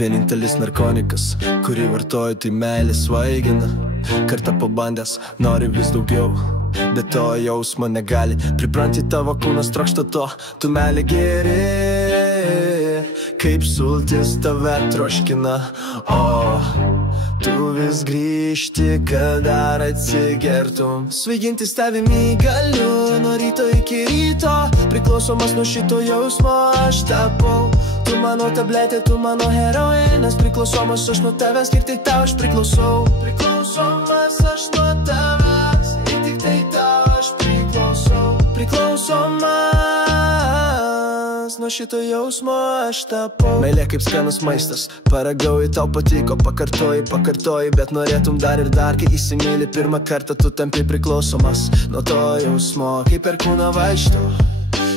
Vienintelis narkotikas, kurį vartoju, tai meilė svaigina. Kartą pabandęs, nori vis daugiau, bet to jausmo negali. Pripranti, tavo kūnas trokšta to, tu meilė geri, kaip sultis tave troškina. O tu vis grįžti, kad dar atsigertum. Svaigintis tavimi galiu, nuo ryto iki ryto. Priklausomas nuo šito jausmo aš tapau. Tu mano tabletė, tu mano heroinas. Priklausomas aš nuo tavęs, ir tik tau aš priklausau. Priklausomas aš nuo tavęs, ir tik tai tau aš priklausau. Priklausomas nuo šito jausmo aš tapau. Meilė kaip skanus maistas, paragauji, tau patiko, pakartoji, bet norėtum dar ir dar. Kai įsimyli pirmą kartą, tu tampi priklausomas nuo to jausmo, kaip per kūną vaikšto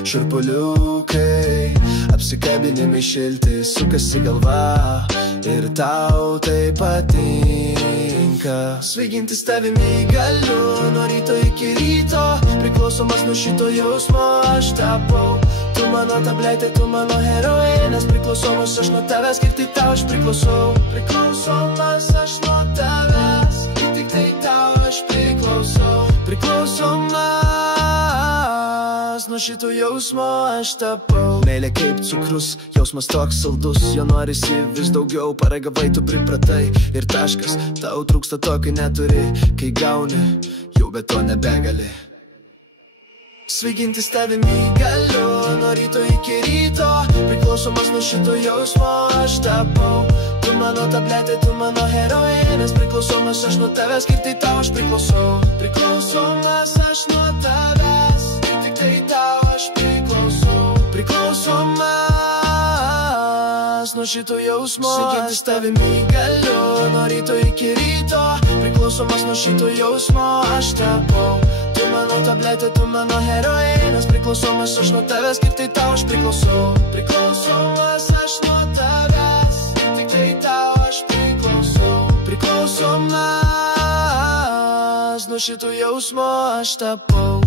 šiurpuliukai, apsikabinimai šilti, sukasi galva, ir tau tai patinka. Svaigintis tavimi galiu, nuo ryto iki ryto. Priklausomas nuo šito jausmo aš tapau. Tu mano tabletė, tu mano heroinas. Priklausomas aš nuo tavęs, ir tik tau aš priklausau. Priklausomas aš nuo tavęs, ir tik tai tau aš priklausau. Priklausomas nuo šito jausmo aš tapau. Meilė kaip cukrus, jausmas toks saldus, jo norisi vis daugiau. Paragavai, tu pripratai ir taškas. Tau trūksta to, kai neturi, kai gauni, jau be to nebegali. Svaigintis tavimi galiu, nuo ryto iki ryto. Priklausomas nuo šito jausmo aš tapau. Tu mano tabletė, tu mano heroinas. Priklausomas aš nuo tavęs, ir tai tau aš priklausau. Priklausomas aš nuo tavęs, ir tik tai tau aš priklausau. Priklausomas nuo šito jausmo svaigintis tavimi galiu, nuo ryto iki ryto. Priklausomas nuo šito jausmo aš tapau. Tu mano tabletė, tu mano heroinas. Priklausomas aš nuo tavęs, ir tai tau aš priklausau. Priklausomas aš nuo tavęs, ir tik tai tau aš priklausau. Priklausomas nuo šito jausmo aš tapau.